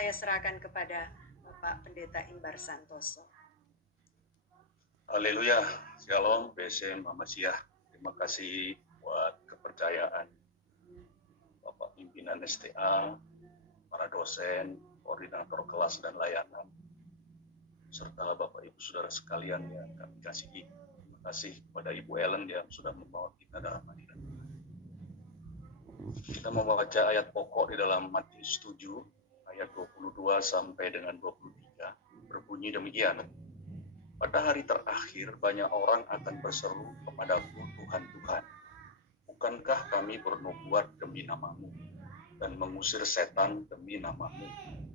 saya serahkan kepada Bapak Pendeta Imbar Santoso. Haleluya, Shalom, BSM Muhammadiyah. Terima kasih buat kepercayaan Bapak Pimpinan STA, para dosen, koordinator kelas dan layanan, serta Bapak Ibu Saudara sekalian yang kami kasihi. Terima kasih kepada Ibu Ellen yang sudah membawa kita dalam hadirat. Kita membaca ayat pokok di dalam Matius 7, ayat 22 sampai dengan 23. Berbunyi demikian. Pada hari terakhir banyak orang akan berseru kepadaku, Tuhan, Tuhan, bukankah kami bernubuat demi namamu dan mengusir setan demi namamu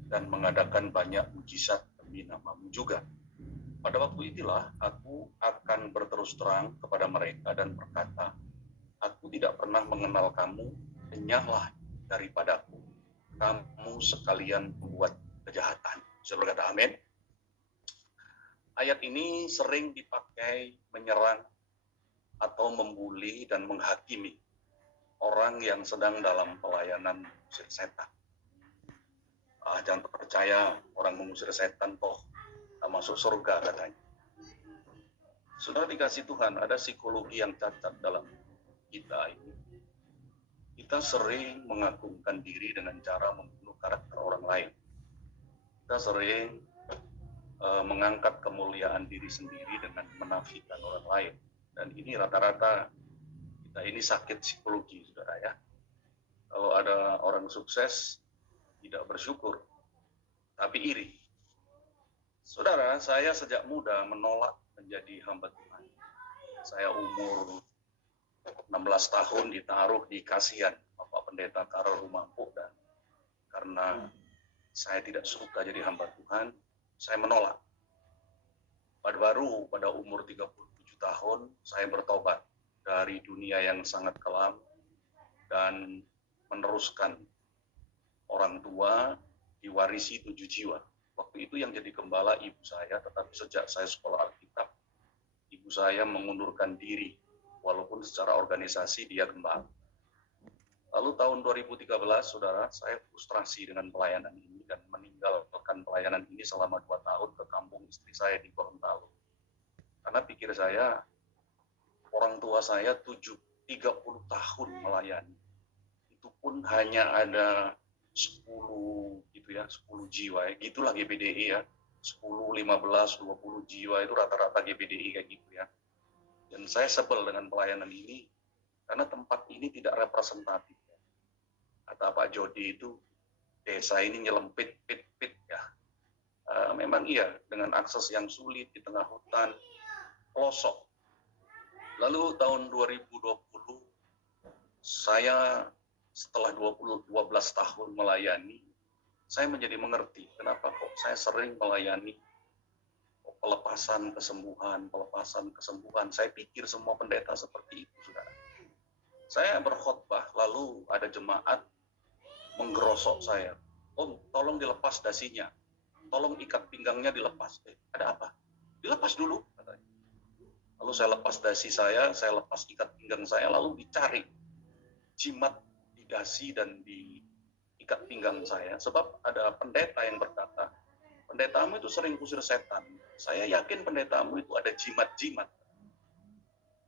dan mengadakan banyak mujizat demi namamu juga? Pada waktu itulah aku akan berterus terang kepada mereka dan berkata, aku tidak pernah mengenal kamu, enyahlah daripadaku, kamu sekalian pembuat kejahatan. Saya berkata amin. Ayat ini sering dipakai menyerang atau membuli dan menghakimi orang yang sedang dalam pelayanan mengusir setan. Jangan percaya orang mengusir setan toh masuk surga katanya. Saudara dikasih Tuhan, ada psikologi yang cacat dalam kita ini. Kita sering mengagungkan diri dengan cara membunuh karakter orang lain. Kita sering mengangkat kemuliaan diri sendiri dengan menafikan orang lain. Dan ini rata-rata kita ini sakit psikologi, saudara ya. Kalau ada orang sukses, tidak bersyukur, tapi iri. Saudara, saya sejak muda menolak menjadi hamba Tuhan. Saya umur 16 tahun ditaruh di kasihan Bapak Pendeta Karol Rumampu, dan karena saya tidak suka jadi hamba Tuhan, saya menolak. Baru pada umur 37 tahun, saya bertobat dari dunia yang sangat kelam dan meneruskan orang tua diwarisi 7 jiwa. Waktu itu yang jadi gembala ibu saya, tetapi sejak saya sekolah Alkitab, ibu saya mengundurkan diri, walaupun secara organisasi dia gembala. Lalu tahun 2013, saudara, saya frustrasi dengan pelayanan ini dan meninggalkan pelayanan ini selama 2 tahun ke kampung istri saya di Gorontalo. Karena pikir saya, orang tua saya 30 tahun melayani. Itu pun hanya ada 10 gitu ya, 10 jiwa ya. Gitulah GBDI ya. 10, 15, 20 jiwa itu rata-rata GBDI kayak gitu ya. Dan saya sebel dengan pelayanan ini karena tempat ini tidak representatif. Kata Pak Jody itu, desa ini nyelempit, pit ya. Memang iya, dengan akses yang sulit di tengah hutan, pelosok. Lalu tahun 2020, saya setelah 12 tahun melayani, saya menjadi mengerti kenapa kok saya sering melayani pelepasan kesembuhan. Saya pikir semua pendeta seperti itu, saudara. Saya berkhotbah, lalu ada jemaat menggerosok saya. Om, tolong dilepas dasinya. Tolong ikat pinggangnya dilepas. Ada apa? Dilepas dulu, katanya. Lalu saya lepas dasi saya lepas ikat pinggang saya, lalu dicari jimat di dasi dan di ikat pinggang saya. Sebab ada pendeta yang berkata, pendetamu itu sering kusir setan. Saya yakin pendetamu itu ada jimat-jimat.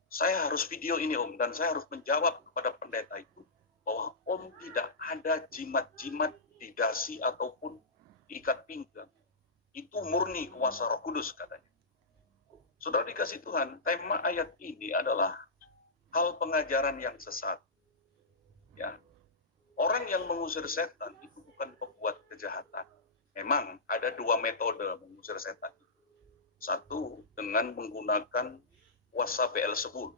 Saya harus video ini Om, dan saya harus menjawab kepada pendeta itu bahwa Om tidak ada jimat-jimat di dasi ataupun di ikat pinggang. Itu murni kuasa Roh Kudus, katanya. Saudara dikasih Tuhan, tema ayat ini adalah hal pengajaran yang sesat. Ya. Orang yang mengusir setan itu bukan pembuat kejahatan. Memang ada 2 metode mengusir setan. Satu, dengan menggunakan kuasa Beelzebul.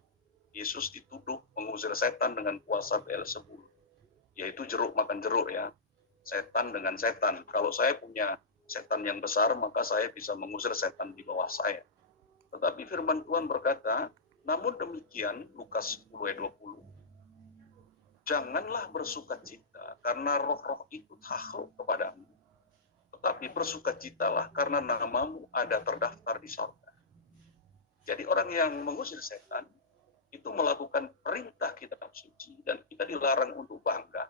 Yesus dituduh mengusir setan dengan kuasa Beelzebul, yaitu jeruk makan jeruk ya, setan dengan setan. Kalau saya punya setan yang besar, maka saya bisa mengusir setan di bawah saya. Tetapi firman Tuhan berkata, namun demikian, Lukas 10 ayat 20, janganlah bersukacita karena roh-roh itu takut kepadamu, tetapi bersukacitalah karena namamu ada terdaftar di surga. Jadi orang yang mengusir setan itu melakukan perintah kitab suci dan kita dilarang untuk bangga,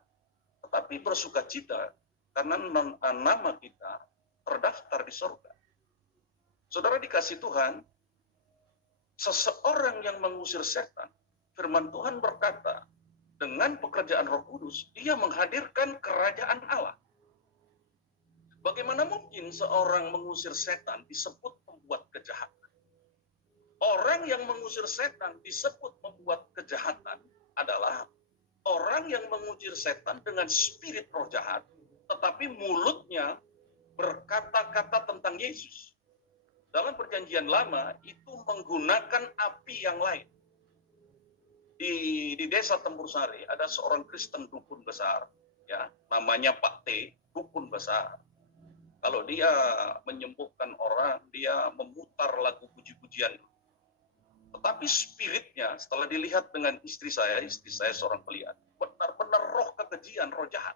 tetapi bersukacita karena nama kita terdaftar di surga. Saudara dikasih Tuhan, seseorang yang mengusir setan, firman Tuhan berkata, dengan pekerjaan Roh Kudus, dia menghadirkan kerajaan Allah. Bagaimana mungkin seorang mengusir setan disebut membuat kejahatan? Orang yang mengusir setan disebut membuat kejahatan adalah orang yang mengusir setan dengan spirit roh jahat, tetapi mulutnya berkata-kata tentang Yesus. Dalam perjanjian lama itu menggunakan api yang lain. Di desa Tempur Sari ada seorang Kristen dukun besar, ya, namanya Pak T, dukun besar. Kalau dia menyembuhkan orang, dia memutar lagu puji-pujian. Tetapi spiritnya setelah dilihat dengan istri saya seorang pelihat, benar-benar roh kekejian, roh jahat.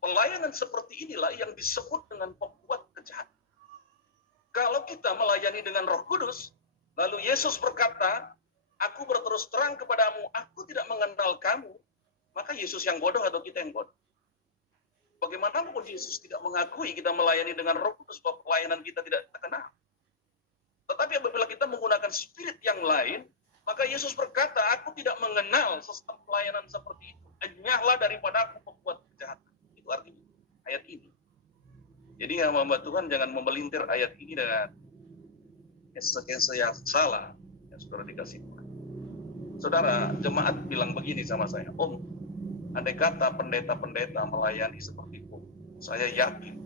Pelayanan seperti inilah yang disebut dengan pembuat kejahatan. Kalau kita melayani dengan Roh Kudus, lalu Yesus berkata, aku berterus terang kepadamu, aku tidak mengenal kamu, maka Yesus yang bodoh atau kita yang bodoh? Bagaimanapun Yesus tidak mengakui kita melayani dengan Roh Kudus, bahwa pelayanan kita tidak terkenal. Tetapi apabila kita menggunakan spirit yang lain, maka Yesus berkata, aku tidak mengenal sistem pelayanan seperti itu. Enyahlah daripada aku membuat kejahatan. Itu artinya ayat ini. Jadi hamba Tuhan jangan memelintir ayat ini dengan kese-kese yang salah yang saudara dikasih Tuhan. Saudara, jemaat bilang begini sama saya, Om, andai kata pendeta-pendeta melayani seperti itu, saya yakin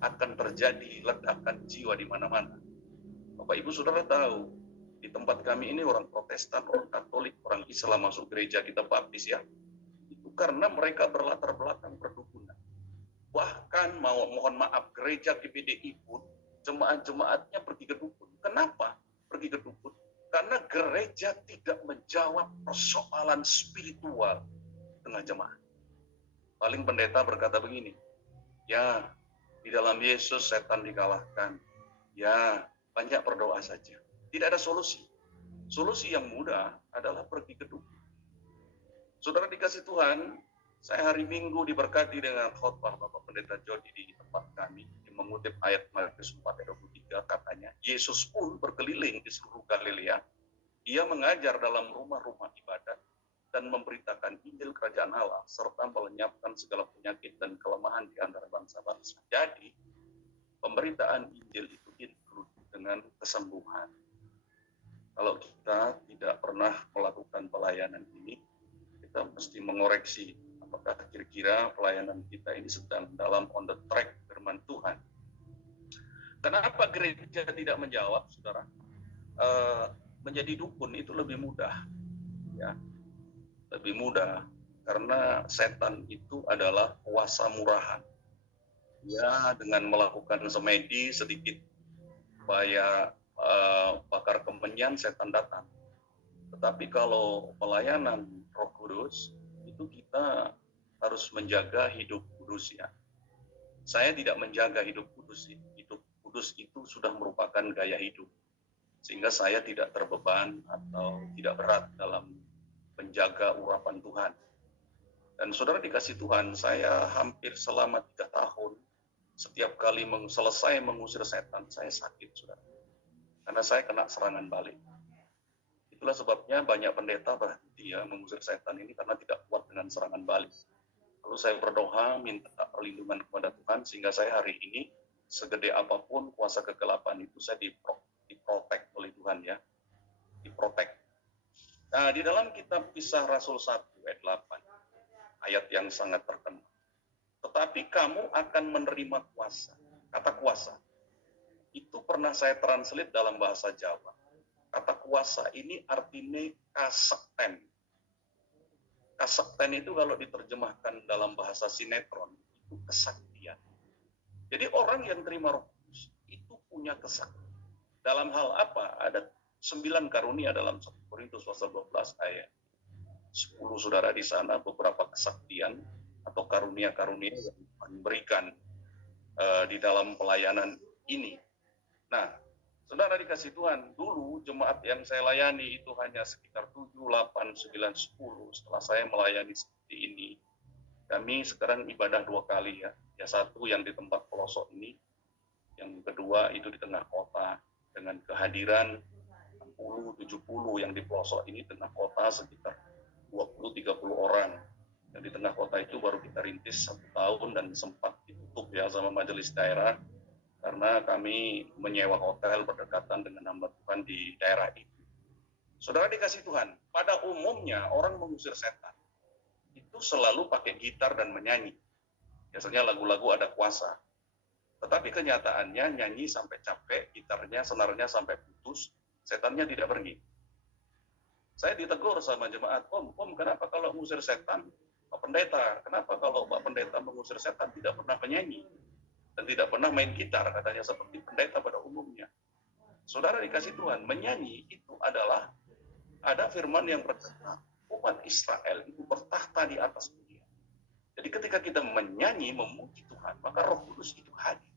akan terjadi ledakan jiwa di mana-mana. Bapak Ibu saudara tahu, di tempat kami ini orang Protestan, orang Katolik, orang Islam masuk gereja kita baptis ya. Itu karena mereka berlatar belakang perdukunan. Bahkan mohon maaf, gereja GBDI pun jemaat-jemaatnya pergi ke dukun. Kenapa pergi ke dukun? Karena gereja tidak menjawab persoalan spiritual tengah jemaat. Paling pendeta berkata begini, ya di dalam Yesus setan dikalahkan, ya banyak berdoa saja. Tidak ada solusi. Solusi yang mudah adalah pergi ke dukun. Saudara dikasih Tuhan, saya hari Minggu diberkati dengan khotbah Bapak Pendeta Jody di tempat kami, yang mengutip ayat Matius 4 ayat 23, katanya, Yesus pun berkeliling di seluruh Galilea, dia mengajar dalam rumah-rumah ibadat, dan memberitakan Injil Kerajaan Allah, serta melenyapkan segala penyakit dan kelemahan di antara bangsa-bangsa. Jadi, pemberitaan Injil itu include dengan kesembuhan. Kalau kita tidak pernah melakukan pelayanan ini, kita mesti mengoreksi apakah kira-kira pelayanan kita ini sedang dalam on the track firman Tuhan. Kenapa gereja tidak menjawab, saudara? Menjadi dukun itu lebih mudah, ya, lebih mudah karena setan itu adalah kuasa murahan. Ya, dengan melakukan semedi sedikit supaya bakar kemenyan, setan datang. Tetapi kalau pelayanan Roh Kudus itu kita harus menjaga hidup kudus ya. Saya tidak menjaga hidup kudus. Hidup kudus itu sudah merupakan gaya hidup. Sehingga saya tidak terbeban atau tidak berat dalam menjaga urapan Tuhan. Dan saudara dikasih Tuhan, saya hampir selama 3 tahun, setiap kali selesai mengusir setan, saya sakit, saudara. Karena saya kena serangan balik. Itulah sebabnya banyak pendeta berhenti ya mengusir setan ini karena tidak kuat dengan serangan balik. Lalu saya berdoa minta perlindungan kepada Tuhan sehingga saya hari ini segede apapun kuasa kegelapan itu saya diprotek oleh Tuhan ya. Diprotek. Nah, di dalam kitab Kisah Rasul 1 ayat 8 ayat yang sangat terkenal. Tetapi kamu akan menerima kuasa. Kata kuasa itu pernah saya translate dalam bahasa Jawa. Kata kuasa ini artinya kasekten. Kasekten itu kalau diterjemahkan dalam bahasa sinetron, itu kesaktian. Jadi orang yang terima Roh Kudus itu punya kesaktian. Dalam hal apa? Ada 9 karunia dalam 1 Korintus pasal 12 ayat 10, saudara, di sana beberapa kesaktian atau karunia-karunia yang diberikan di dalam pelayanan ini. Nah, saudara dikasih Tuhan, dulu jemaat yang saya layani itu hanya sekitar 7, 8, 9, 10. Setelah saya melayani seperti ini, kami sekarang ibadah 2 kali ya. Ya, satu yang di tempat pelosok ini, yang kedua itu di tengah kota dengan kehadiran 60-70 yang di pelosok ini, tengah kota sekitar 20-30 orang. Yang di tengah kota itu baru kita rintis 1 tahun dan sempat ditutup ya sama majelis daerah karena kami menyewa hotel berdekatan dengan hamba Tuhan di daerah itu. Saudara dikasih Tuhan, pada umumnya orang mengusir setan itu selalu pakai gitar dan menyanyi. Biasanya lagu-lagu ada kuasa. Tetapi kenyataannya nyanyi sampai capek, gitarnya, senarnya sampai putus, setannya tidak pergi. Saya ditegur sama jemaat, Om, kenapa kalau mengusir setan, Pak Pendeta, kenapa kalau Pak Pendeta mengusir setan tidak pernah menyanyi dan tidak pernah main gitar, katanya seperti pendeta pada umumnya. Saudara dikasih Tuhan, menyanyi itu adalah, ada firman yang berkata, umat Israel itu bertahta di atas dunia. Jadi ketika kita menyanyi, memuji Tuhan, maka Roh Kudus itu hadir.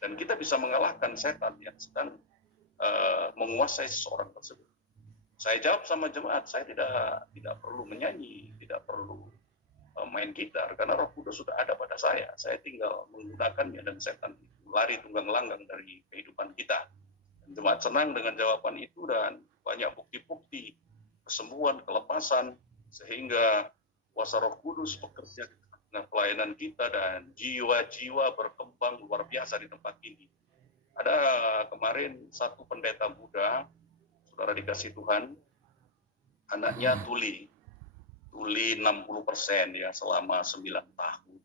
Dan kita bisa mengalahkan setan yang sedang menguasai seseorang tersebut. Saya jawab sama jemaat, saya tidak perlu menyanyi, tidak perlu main gitar, karena Roh Kudus sudah ada pada saya. Saya tinggal menggunakannya dan setan lari tunggang langgang dari kehidupan kita. Dan jemaat senang dengan jawaban itu dan banyak bukti-bukti kesembuhan, kelepasan, sehingga kuasa Roh Kudus bekerja dengan pelayanan kita dan jiwa-jiwa berkembang luar biasa di tempat ini. Ada kemarin satu pendeta muda, saudara dikasih Tuhan, anaknya tuli 60% ya selama 9 tahun.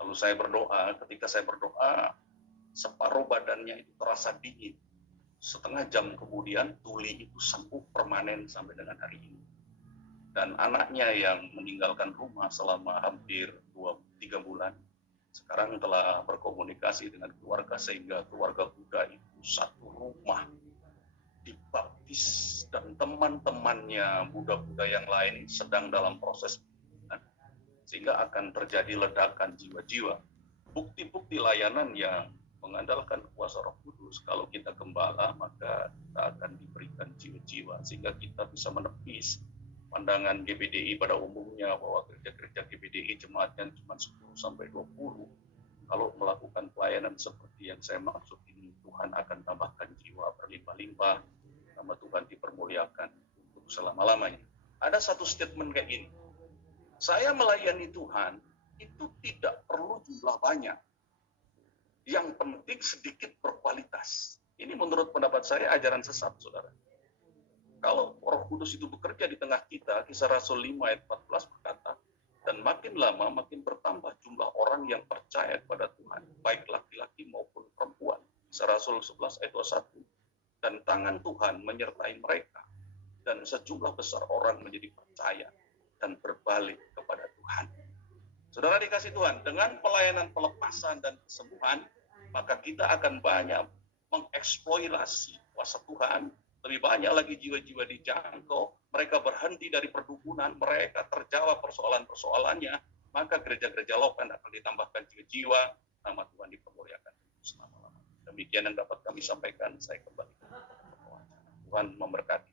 Lalu saya berdoa, ketika saya berdoa, separuh badannya itu terasa dingin. Setengah jam kemudian tuli itu sembuh permanen sampai dengan hari ini. Dan anaknya yang meninggalkan rumah selama hampir 2-3 bulan, sekarang telah berkomunikasi dengan keluarga sehingga keluarga Buddha itu satu rumah dibaptis dan teman-temannya Buddha-Buddha yang lain sedang dalam proses sehingga akan terjadi ledakan jiwa-jiwa. Bukti-bukti layanan yang mengandalkan kuasa Roh Kudus, kalau kita gembala maka kita akan diberikan jiwa-jiwa sehingga kita bisa menepis pandangan GBDI pada umumnya bahwa gereja-gereja GBDI jemaatnya cuma 10-20. Kalau melakukan pelayanan seperti yang saya maksud ini, Tuhan akan tambahkan jiwa berlimpah-limpah, nama Tuhan dipermuliakan untuk selama-lamanya. Ada satu statement kayak gini, saya melayani Tuhan itu tidak perlu jumlah banyak, yang penting sedikit berkualitas. Ini menurut pendapat saya ajaran sesat, saudara. Kalau Roh Kudus itu bekerja di tengah kita, Kisah Rasul 5 ayat 14 berkata, dan makin lama makin bertambah jumlah orang yang percaya kepada Tuhan, baik laki-laki maupun perempuan. Kisah Rasul 11 ayat 21. Dan tangan Tuhan menyertai mereka, dan sejumlah besar orang menjadi percaya dan berbalik kepada Tuhan. Saudara dikasih Tuhan, dengan pelayanan pelepasan dan kesembuhan, maka kita akan banyak mengeksploitasi kuasa Tuhan. Lebih banyak lagi jiwa-jiwa dijangkau, mereka berhenti dari perdukunan, mereka terjawab persoalan-persoalannya, maka gereja-gereja lokal akan ditambahkan jiwa-jiwa, nama Tuhan dipermuliakan selama-lamanya. Demikian yang dapat kami sampaikan, saya kembali. Tuhan memberkati.